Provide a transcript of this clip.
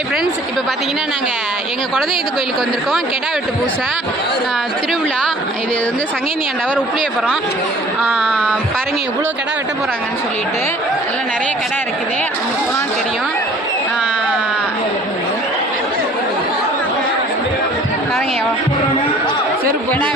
Hi friends, இப்போ பார்த்தீங்கன்னா நாங்கள் எங்கள் குலதெய்வத்து கோயிலுக்கு வந்திருக்கோம். கெடா வெட்டு பூசை திருவிழா. இது வந்து சங்கேந்தி ஆண்டவர் உப்பிலியப்புறம். பாருங்கள் எவ்வளோ கெடா வெட்ட போகிறாங்கன்னு சொல்லிட்டு. எல்லாம் நிறைய கெடா இருக்குது, அவங்களுக்குலாம் தெரியும். பாருங்கள் எவ்வளோ செருப்பு கெடா